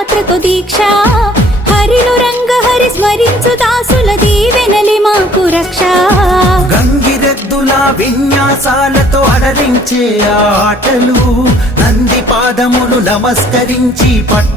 నిష్టతో దీక్ష. హరిను రంగ హరి స్మరించు దాసుల దీవెనలి మాకు రక్ష. గంగిరెద్దుల విన్యాసాలతో అలరించే ఆటలు నంది పాదములు నమస్కరించి పట్టు